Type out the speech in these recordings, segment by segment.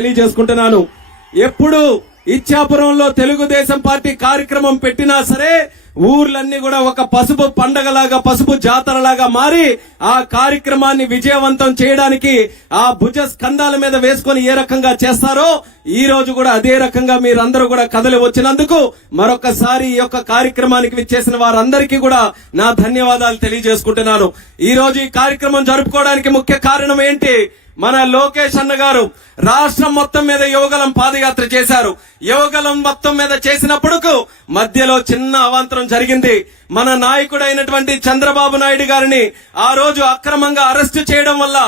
తెలియజేసుకుంటున్నాను. ఎప్పుడు ఇచ్చాపురంలో తెలుగుదేశం పార్టీ కార్యక్రమం పెట్టినా సరే ఊర్లన్నీ కూడా ఒక పసుపు పండగలాగా, పసుపు జాతరలాగా మారి ఆ కార్యక్రమాన్ని విజయవంతం చేయడానికి ఆ భుజ స్కంధాల మీద వేసుకొని ఏ రకంగా చేస్తారో ఈ రోజు కూడా అదే రకంగా మీరందరూ కూడా కదలి వచ్చినందుకు మరొకసారి ఈ యొక్క కార్యక్రమానికి విచ్చేసిన వారందరికీ కూడా నా ధన్యవాదాలు తెలియజేసుకుంటున్నాను. ఈ రోజు ఈ కార్యక్రమం జరుపుకోవడానికి ముఖ్య కారణం ఏంటి? మన లోకేష్ అన్న గారు రాష్ట్రం మొత్తం మీద యువగలం పాదయాత్ర చేశారు. యువగలం మొత్తం మీద చేసినప్పుడు మధ్యలో చిన్న అవాంతరం జరిగింది. మన నాయకుడైనటువంటి చంద్రబాబు నాయుడు గారిని ఆ రోజు అక్రమంగా అరెస్టు చేయడం వల్ల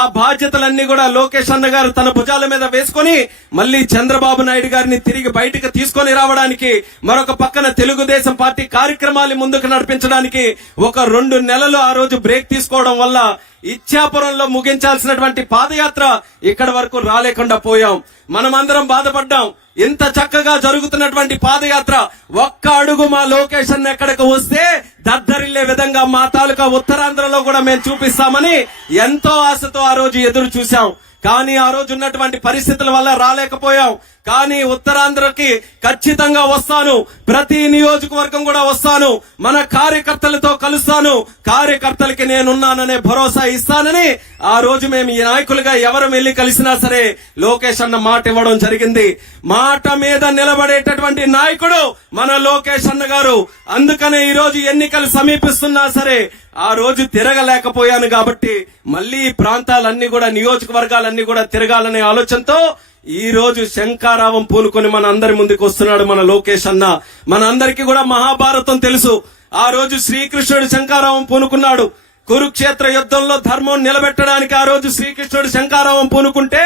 ఆ బాధ్యతలన్నీ కూడా లోకేష్ అన్న గారు తన భుజాల మీద వేసుకొని మళ్ళీ చంద్రబాబు నాయుడు గారిని తిరిగి బయటకు తీసుకొని రావడానికి, మరొక పక్కన తెలుగుదేశం పార్టీ కార్యక్రమాలు ముందుకు నడిపించడానికి ఒక 2 నెలలు ఆ రోజు బ్రేక్ తీసుకోవడం వల్ల ఇచ్చాపురంలో ముగించాల్సినటువంటి పాదయాత్ర ఇక్కడి వరకు రాలేకుండా పోయాం. మనమందరం బాధపడ్డాం. ఇంత చక్కగా జరుగుతున్నటువంటి పాదయాత్ర ఒక్క అడుగు మా లోకేష్ అన్న ఎక్కడికి వస్తే దద్దరిల్లే విధంగా మా తాలూకా ఉత్తరాంధ్రలో కూడా మేము చూపిస్తామని ఎంతో ఆశతో ఆ రోజు ఎదురు చూశాం. కానీ ఆ రోజు ఉన్నటువంటి పరిస్థితుల వల్ల రాలేకపోయాం. కానీ ఉత్తరాంధ్రకి ఖచ్చితంగా వస్తాను, ప్రతి నియోజకవర్గం కూడా వస్తాను, మన కార్యకర్తలతో కలుస్తాను, కార్యకర్తలకి నేనున్నాననే భరోసా ఇస్తానని ఆ రోజు మేము ఈ నాయకులుగా ఎవరు వెళ్లి కలిసినా సరే లోకేష్ అన్న మాట ఇవ్వడం జరిగింది. మాట మీద నిలబడేటటువంటి నాయకుడు మన లోకేష్ అన్న గారు. అందుకనే ఈ రోజు ఎన్నికలు సమీపిస్తున్నా సరే ఆ రోజు తిరగలేకపోయాను కాబట్టి మళ్లీ ఈ ప్రాంతాలన్నీ కూడా, నియోజకవర్గాలన్నీ కూడా తిరగాలనే ఆలోచనతో ఈ రోజు శంఖారావం పూనుకొని మన అందరి ముందుకు వస్తున్నాడు మన లోకేష్ అన్న. మన అందరికీ కూడా మహాభారతం తెలుసు. ఆ రోజు శ్రీకృష్ణుడు శంఖారావం పూనుకున్నాడు. కురుక్షేత్ర యుద్ధంలో ధర్మం నిలబెట్టడానికి ఆ రోజు శ్రీకృష్ణుడు శంఖారావం పూనుకుంటే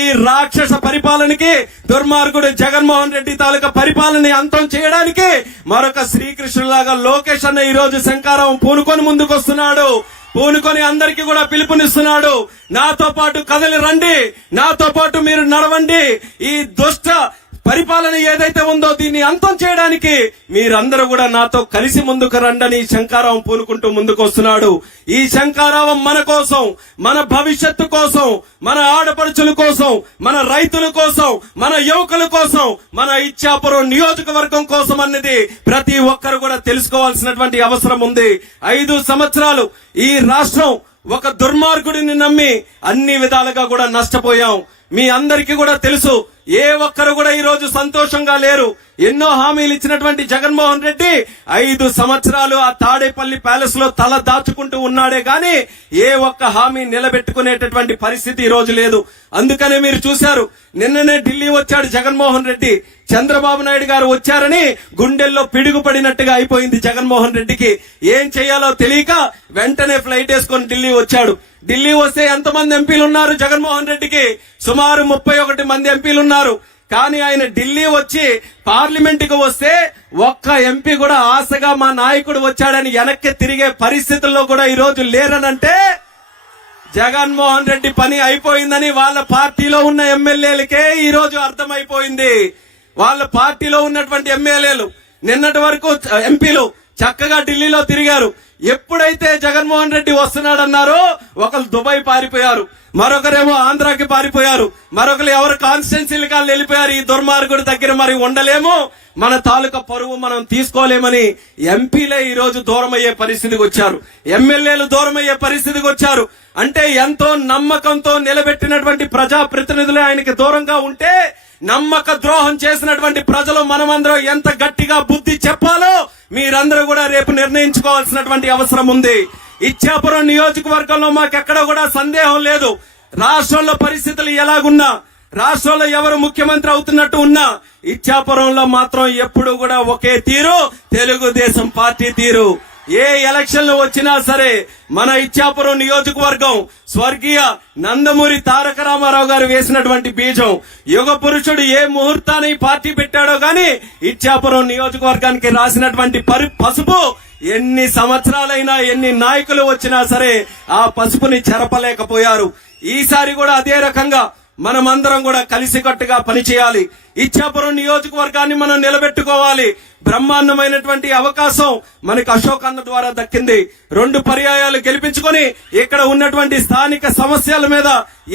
ఈ రాక్షస పరిపాలనకి, దుర్మార్గుడు జగన్మోహన్ రెడ్డి తాలూకా పరిపాలన అంతం చేయడానికి మరొక శ్రీకృష్ణులాగా లోకేష్ అన్న ఈ రోజు శంఖారావం పూనుకొని ముందుకు వస్తున్నాడు. పూనుకొని అందరికీ కూడా పిలుపునిస్తున్నాడు. నాతో పాటు కదలి రండి, నాతో పాటు మీరు నడవండి. ఈ దుష్ట పరిపాలన ఏదైతే ఉందో దీన్ని అంతం చేయడానికి మీరందరూ కూడా నాతో కలిసి ముందుకు రండని శంఖారావం పూనుకుంటూ ముందుకు వస్తున్నాడు. ఈ శంఖారావం మన కోసం, మన భవిష్యత్తు కోసం, మన ఆడపడుచుల కోసం, మన రైతుల కోసం, మన యువకుల కోసం, మన ఇచ్చాపురం నియోజకవర్గం కోసం అన్నది ప్రతి ఒక్కరు కూడా తెలుసుకోవాల్సినటువంటి అవసరం ఉంది. 5 సంవత్సరాలు ఈ రాష్ట్రం ఒక దుర్మార్గుడిని నమ్మి అన్ని విధాలుగా కూడా నష్టపోయాం. మీ అందరికీ కూడా తెలుసు, ఏ ఒక్కరు కూడా ఈ రోజు సంతోషంగా లేరు. ఎన్నో హామీలు ఇచ్చినటువంటి జగన్మోహన్ రెడ్డి 5 సంవత్సరాలు ఆ తాడేపల్లి ప్యాలెస్ లో తల దాచుకుంటూ ఉన్నాడే గాని ఏ ఒక్క హామీ నిలబెట్టుకునేటటువంటి పరిస్థితి ఈ రోజు లేదు. అందుకనే మీరు చూశారు, నిన్ననే ఢిల్లీ వచ్చాడు జగన్మోహన్ రెడ్డి. చంద్రబాబు నాయుడు గారు వచ్చారని గుండెల్లో పిడుగుపడినట్టుగా అయిపోయింది జగన్మోహన్ రెడ్డికి. ఏం చేయాలో తెలియక వెంటనే ఫ్లైట్ వేసుకొని ఢిల్లీ వచ్చాడు. ఢిల్లీ వస్తే ఎంతమంది ఎంపీలు ఉన్నారు జగన్మోహన్ రెడ్డికి? సుమారు 31 మంది ఎంపీలు ఉన్నారు. కానీ ఆయన ఢిల్లీ వచ్చి పార్లమెంట్ కు వస్తే ఒక్క ఎంపీ కూడా ఆశగా మా నాయకుడు వచ్చాడని వెనక్కి తిరిగే పరిస్థితుల్లో కూడా ఈ రోజు లేరనంటే జగన్మోహన్ రెడ్డి పని అయిపోయిందని వాళ్ళ పార్టీలో ఉన్న ఎమ్మెల్యేలకే ఈ రోజు అర్థమైపోయింది. వాళ్ళ పార్టీలో ఉన్నటువంటి ఎమ్మెల్యేలు నిన్నటి వరకు ఎంపీలు చక్కగా ఢిల్లీలో తిరిగారు. ఎప్పుడైతే జగన్మోహన్ రెడ్డి వస్తున్నాడన్నారో ఒకరు దుబాయ్ పారిపోయారు, మరొకరేమో ఆంధ్రాకి పారిపోయారు, మరొకరు ఎవరు కాన్స్టిట్యున్సీలుగా వెళ్ళిపోయారు. ఈ దుర్మార్గుడి దగ్గర మరి ఉండలేము, మన తాలూకా పరువు మనం తీసుకోలేమని ఎంపీలే ఈ రోజు దూరం అయ్యే పరిస్థితికి వచ్చారు, ఎమ్మెల్యేలు దూరం అయ్యే పరిస్థితికి వచ్చారు. అంటే ఎంతో నమ్మకంతో నిలబెట్టినటువంటి ప్రజాప్రతినిధులే ఆయనకి దూరంగా ఉంటే నమ్మక ద్రోహం చేసినటువంటి ప్రజలు మనమందరం ఎంత గట్టిగా బుద్ధి చెప్పాలో మీరందరూ కూడా రేపు నిర్ణయించుకోవాల్సినటువంటి అవసరం ఉంది. ఇచ్చాపురం నియోజకవర్గంలో మాకెక్కడ కూడా సందేహం లేదు. రాష్ట్రంలో పరిస్థితులు ఎలాగున్నా, రాష్ట్రంలో ఎవరు ముఖ్యమంత్రి అవుతున్నట్టు ఉన్నా ఇచ్చాపురంలో మాత్రం ఎప్పుడు కూడా ఒకే తీరు, తెలుగుదేశం పార్టీ తీరు. ఏ ఎలక్షన్లు వచ్చినా సరే మన ఇచ్చాపురం నియోజకవర్గం స్వర్గీయ నందమూరి తారక రామారావు గారు వేసినటువంటి బీజం. యుగ పురుషుడు ఏ ముహూర్తాన్ని పార్టీ పెట్టాడో గాని ఇచ్చాపురం నియోజకవర్గానికి రాసినటువంటి పసుపు ఎన్ని సంవత్సరాలైనా, ఎన్ని నాయకులు వచ్చినా సరే ఆ పసుపుని చెరపలేకపోయారు. ఈసారి కూడా అదే రకంగా మనమందరం కూడా కలిసికట్టుగా పనిచేయాలి. ఇచ్చాపురం నియోజకవర్గాన్ని మనం నిలబెట్టుకోవాలి. బ్రహ్మాండమైనటువంటి అవకాశం మనకి అశోక్ అన్న ద్వారా దక్కింది. 2 పర్యాయాలు గెలిపించుకొని ఇక్కడ ఉన్నటువంటి స్థానిక సమస్యల మీద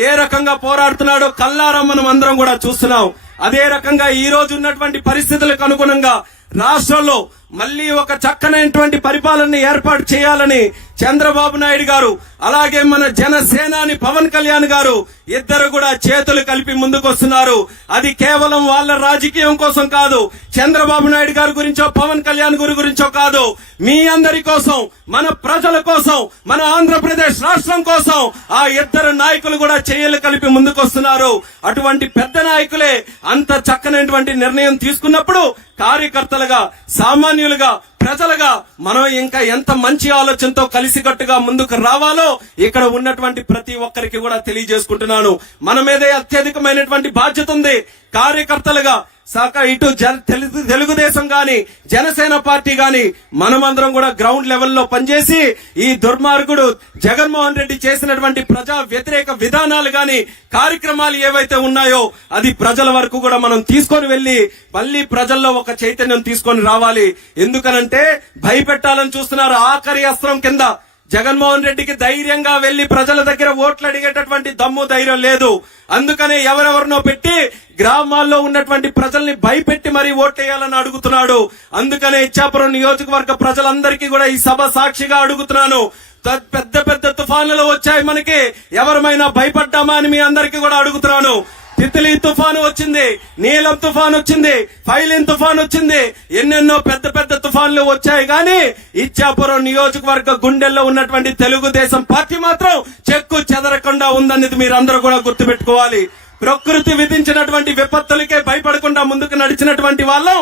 ఏ రకంగా పోరాడుతున్నాడో కల్లారా మనం అందరం కూడా చూస్తున్నాం. అదే రకంగా ఈ రోజు ఉన్నటువంటి పరిస్థితులకు అనుగుణంగా రాష్ట్రంలో మళ్లీ ఒక చక్కనైనటువంటి పరిపాలన ఏర్పాటు చేయాలని చంద్రబాబు నాయుడు గారు అలాగే మన జనసేనాని పవన్ కళ్యాణ్ గారు ఇద్దరు కూడా చేతులు కలిపి ముందుకొస్తున్నారు. అది కేవలం వాళ్ళ రాజకీయం కోసం కాదు, చంద్రబాబు నాయుడు గారి గురించో పవన్ కళ్యాణ్ గారి గురించో కాదు, మీ అందరి కోసం, మన ప్రజల కోసం, మన ఆంధ్రప్రదేశ్ రాష్ట్రం కోసం ఆ ఇద్దరు నాయకులు కూడా చేయలు కలిపి ముందుకొస్తున్నారు. అటువంటి పెద్ద నాయకులే అంత చక్కనైనటువంటి నిర్ణయం తీసుకున్నప్పుడు కార్యకర్తలుగా, సామాన్యులుగా, ప్రజలుగా మనం ఇంకా ఎంత మంచి ఆలోచనతో కలిసికట్టుగా ముందుకు రావాలో ఇక్కడ ఉన్నటువంటి ప్రతి ఒక్కరికి కూడా తెలియజేసుకుంటున్నాను. మన మీదే అత్యధికమైనటువంటి బాధ్యత ఉంది. కార్యకర్తలుగా ఇటు తెలుగుదేశం గాని జనసేన పార్టీ గాని మనమందరం కూడా గ్రౌండ్ లెవెల్లో పనిచేసి ఈ దుర్మార్గుడు జగన్మోహన్ రెడ్డి చేసినటువంటి ప్రజా వ్యతిరేక విధానాలు గాని కార్యక్రమాలు ఏవైతే ఉన్నాయో అది ప్రజల వరకు కూడా మనం తీసుకొని వెళ్లి మళ్లీ ప్రజల్లో ఒక చైతన్యం తీసుకొని రావాలి. ఎందుకనంటే భయపెట్టాలని చూస్తున్నారు. ఆఖరి అస్త్రం కింద జగన్మోహన్ రెడ్డికి ధైర్యంగా వెళ్లి ప్రజల దగ్గర ఓట్లు అడిగేటటువంటి దమ్ము ధైర్యం లేదు. అందుకనే ఎవరెవరినో పెట్టి గ్రామాల్లో ఉన్నటువంటి ప్రజల్ని భయపెట్టి మరీ ఓట్లేయాలని అడుగుతున్నాడు. అందుకనే ఇచ్చాపురం నియోజకవర్గ ప్రజలందరికీ కూడా ఈ సభ సాక్షిగా అడుగుతున్నాను. పెద్ద పెద్ద తుఫానులు వచ్చాయి, మనకి ఎవరమైనా భయపడ్డామా అని మీ అందరికీ కూడా అడుగుతున్నాను. తిత్లీ తుఫాను వచ్చింది, నీలం తుఫాను వచ్చింది, ఫైలిన్ తుఫాను వచ్చింది, ఎన్నెన్నో పెద్ద పెద్ద తుఫాన్లు వచ్చాయి. కానీ ఇచ్చాపురం నియోజకవర్గ గుండెల్లో ఉన్నటువంటి తెలుగుదేశం పార్టీ మాత్రం చెక్కు చెదరకుండా ఉందనేది మీరందరూ కూడా గుర్తుపెట్టుకోవాలి. ప్రకృతి విధించినటువంటి విపత్తులకే భయపడకుండా ముందుకు నడిచినటువంటి వాళ్ళం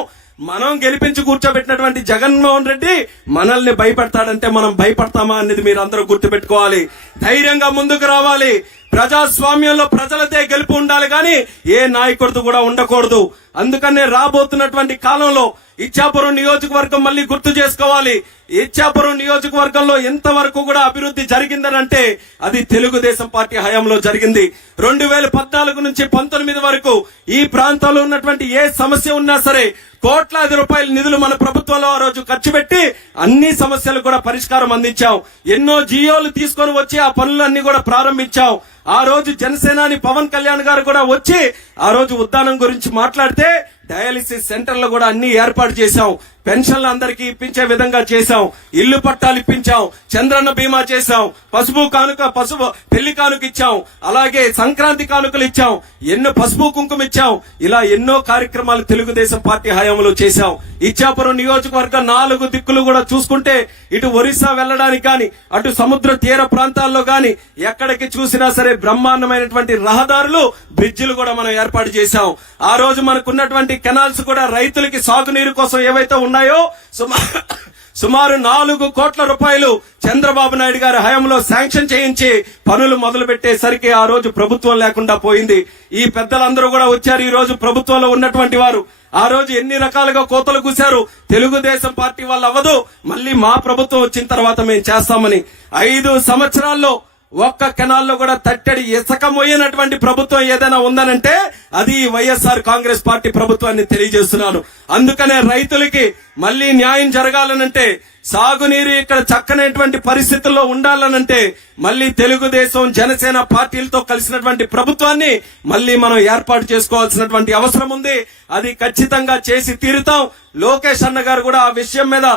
మనం గెలిపించి కూర్చోబెట్టినటువంటి జగన్మోహన్ రెడ్డి మనల్ని భయపెడతాడంటే మనం భయపడతామా అనేది మీరు అందరూ గుర్తుపెట్టుకోవాలి. ధైర్యంగా ముందుకు రావాలి. ప్రజాస్వామ్యంలో ప్రజలదే గెలుపు ఉండాలి కానీ ఏ నాయకుడితో కూడా ఉండకూడదు. అందుకనే రాబోతున్నటువంటి కాలంలో ఇచ్చాపురం నియోజకవర్గం మళ్ళీ గుర్తు చేసుకోవాలి. ఇచ్చాపురం నియోజకవర్గంలో ఎంతవరకు కూడా అభివృద్ధి జరిగిందనంటే అది తెలుగుదేశం పార్టీ హయాంలో జరిగింది. 2014 నుంచి 19 వరకు ఈ ప్రాంతంలో ఉన్నటువంటి ఏ సమస్య ఉన్నా సరే కోట్లాది రూపాయల నిధులు మన ప్రభుత్వంలో ఆ రోజు ఖర్చు పెట్టి అన్ని సమస్యలు కూడా పరిష్కారం అందించాం. ఎన్నో జియోలు తీసుకొని వచ్చి ఆ పనులన్నీ కూడా ప్రారంభించాం. ఆ రోజు జనసేనాని పవన్ కళ్యాణ్ గారు కూడా వచ్చి ఆ రోజు ఉద్దానం గురించి మాట్లాడితే డయాలిసిస్ సెంటర్లు కూడా అన్ని ఏర్పాటు చేశాం. పెన్షన్లు అందరికీ ఇప్పించే విధంగా చేశాం. ఇల్లు పట్టాలు ఇప్పించాం. చంద్రన్న బీమా చేశాం. పసుపు పెళ్లి కానుక ఇచ్చాం. అలాగే సంక్రాంతి కానుకలు ఇచ్చాం. ఎన్నో పసుపు కుంకుమ ఇచ్చాం. ఇలా ఎన్నో కార్యక్రమాలు తెలుగుదేశం పార్టీ హయాంలో చేశాం. ఇచ్చాపురం నియోజకవర్గ 4 దిక్కులు కూడా చూసుకుంటే ఇటు ఒరిస్సా వెళ్లడానికి గాని అటు సముద్ర తీర ప్రాంతాల్లో గాని ఎక్కడికి చూసినా సరే బ్రహ్మాండమైనటువంటి రహదారులు, బ్రిడ్జిలు కూడా మనం ఏర్పాటు చేశాం. ఆ రోజు మనకున్నటువంటి కెనాల్స్ కూడా రైతులకి సాగునీరు కోసం ఏవైతే ఉన్నాయో సుమారు 4 కోట్ల రూపాయలు చంద్రబాబు నాయుడు గారి హయాంలో శాంక్షన్ చేయించి పనులు మొదలు పెట్టేసరికి ఆ రోజు ప్రభుత్వం లేకుండా పోయింది. ఈ పెద్దలందరూ కూడా వచ్చారు. ఈ రోజు ప్రభుత్వంలో ఉన్నటువంటి వారు ఆ రోజు ఎన్ని రకాలుగా కోతలు కూశారు. తెలుగుదేశం పార్టీ వాళ్ళు అవ్వదు, మళ్ళీ మా ప్రభుత్వం వచ్చిన తర్వాత మేము చేస్తామని 5 సంవత్సరాల్లో ఒక్క కెనాల్లో కూడా తట్టడి ఇసుక మోయనటువంటి ప్రభుత్వం ఏదైనా ఉందనంటే అది వైఎస్ఆర్ కాంగ్రెస్ పార్టీ ప్రభుత్వాన్ని తెలియజేస్తున్నాను. అందుకనే రైతులకి మళ్ళీ న్యాయం జరగాలనంటే, సాగునీరు ఇక్కడ చక్కనటువంటి పరిస్థితుల్లో ఉండాలనంటే మళ్ళీ తెలుగుదేశం జనసేన పార్టీలతో కలిసినటువంటి ప్రభుత్వాన్ని మళ్ళీ మనం ఏర్పాటు చేసుకోవాల్సినటువంటి అవసరం ఉంది. అది ఖచ్చితంగా చేసి తీరుతాం. లోకేష్ అన్న గారు కూడా ఆ విషయం మీద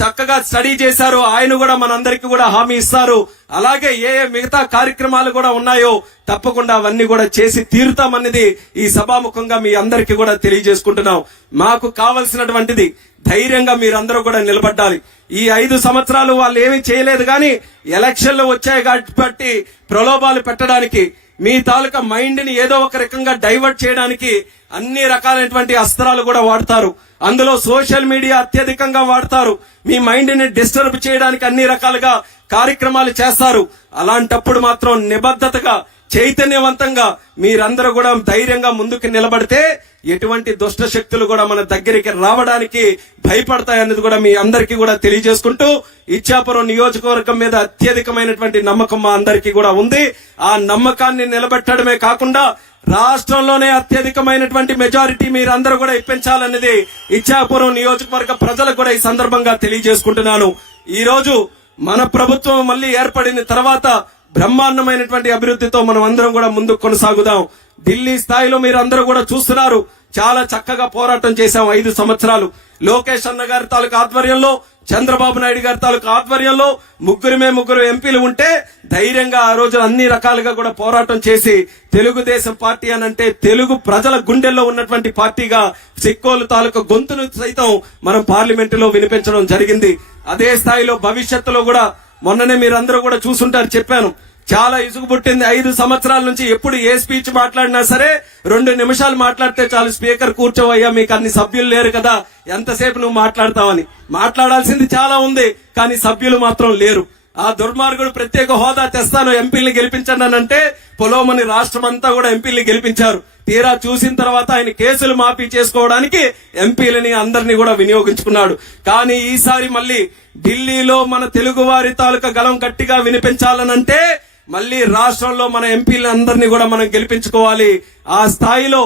చక్కగా స్టడీ చేశారు. ఆయన కూడా మనందరికీ కూడా హామీ ఇస్తారు. అలాగే ఏ మిగతా కార్యక్రమాలు కూడా ఉన్నాయో తప్పకుండా అవన్నీ కూడా చేసి తీరుతామన్నది ఈ సభాముఖంగా మీ అందరికీ కూడా తెలియజేసుకుంటున్నాం. మాకు కావలసినటువంటిది ధైర్యంగా మీరందరూ కూడా నిలబడాలి. ఈ 5 సంవత్సరాలు వాళ్ళు ఏమీ చేయలేదు కానీ ఎలక్షన్లు వచ్చాయి కాబట్టి ప్రలోభాలు పెట్టడానికి, మీ తాలూకా మైండ్ ని ఏదో ఒక రకంగా డైవర్ట్ చేయడానికి అన్ని రకాలైనటువంటి అస్త్రాలు కూడా వాడతారు. అందులో సోషల్ మీడియా అత్యధికంగా వాడతారు. మీ మైండ్ ని డిస్టర్బ్ చేయడానికి అన్ని రకాలుగా కార్యక్రమాలు చేస్తారు. అలాంటప్పుడు మాత్రం నిబద్ధతగా చైతన్యవంతంగా మీరందరూ కూడా ధైర్యంగా ముందుకు నిలబడితే ఎటువంటి దుష్ట శక్తులు కూడా మన దగ్గరికి రావడానికి భయపడతాయన్నది కూడా మీ అందరికీ కూడా తెలియజేసుకుంటూ ఇచ్చాపురం నియోజకవర్గం మీద అత్యధికమైనటువంటి నమ్మకం మా అందరికీ కూడా ఉంది. ఆ నమ్మకాన్ని నిలబెట్టడమే కాకుండా రాష్ట్రంలోనే అత్యధికమైనటువంటి మెజారిటీ మీరందరూ కూడా ఇప్పించాలన్నది ఇచ్చాపురం నియోజకవర్గ ప్రజలకు కూడా ఈ సందర్భంగా తెలియజేసుకుంటున్నాను. ఈ రోజు మన ప్రభుత్వం మళ్ళీ ఏర్పడిన తర్వాత బ్రహ్మాండమైనటువంటి అభివృద్ధితో మనం అందరం కూడా ముందుకు కొనసాగుదాం. ఢిల్లీ స్థాయిలో మీరు అందరూ కూడా చూస్తున్నారు, చాలా చక్కగా పోరాటం చేశాం 5 సంవత్సరాలు. లోకేష్ అన్న గారి తాలూకు ఆధ్వర్యంలో, చంద్రబాబు నాయుడు గారి తాలూకు ఆధ్వర్యంలో ముగ్గురు ఎంపీలు ఉంటే ధైర్యంగా ఆ రోజు అన్ని రకాలుగా కూడా పోరాటం చేసి తెలుగుదేశం పార్టీ అనంటే తెలుగు ప్రజల గుండెల్లో ఉన్నటువంటి పార్టీగా సిక్కోలు తాలూకు గొంతును సైతం మనం పార్లమెంటులో వినిపించడం జరిగింది. అదే స్థాయిలో భవిష్యత్తులో కూడా మొన్ననే మీరందరూ కూడా చూసుంటారు, చెప్పాను, చాలా ఇసుగు పుట్టింది. 5 సంవత్సరాల నుంచి ఎప్పుడు ఏ స్పీచ్ మాట్లాడినా సరే 2 నిమిషాలు మాట్లాడితే చాలు, స్పీకర్ కూర్చోవయ్యా, మీకు అన్ని సభ్యులు లేరు కదా, ఎంతసేపు నువ్వు మాట్లాడతావని. మాట్లాడాల్సింది చాలా ఉంది, కానీ సభ్యులు మాత్రం లేరు. ఆ దుర్మార్గుడు ప్రత్యేక హోదా తెస్తాను, ఎంపీల్ని గెలిపించండి అని అంటే పొలోమని రాష్ట్రం అంతా కూడా ఎంపీల్ని గెలిపించారు. తీరా చూసిన తర్వాత ఆయన కేసులు మాఫీ చేసుకోవడానికి ఎంపీలని అందరినీ కూడా వినియోగించుకున్నాడు. కానీ ఈసారి మళ్ళీ ఢిల్లీలో మన తెలుగు వారి తాలూకా గలం గట్టిగా వినిపించాలనంటే మళ్ళీ రాష్ట్రంలో మన ఎంపీలందరినీ కూడా మనం గెలిపించుకోవాలి. ఆ స్థాయిలో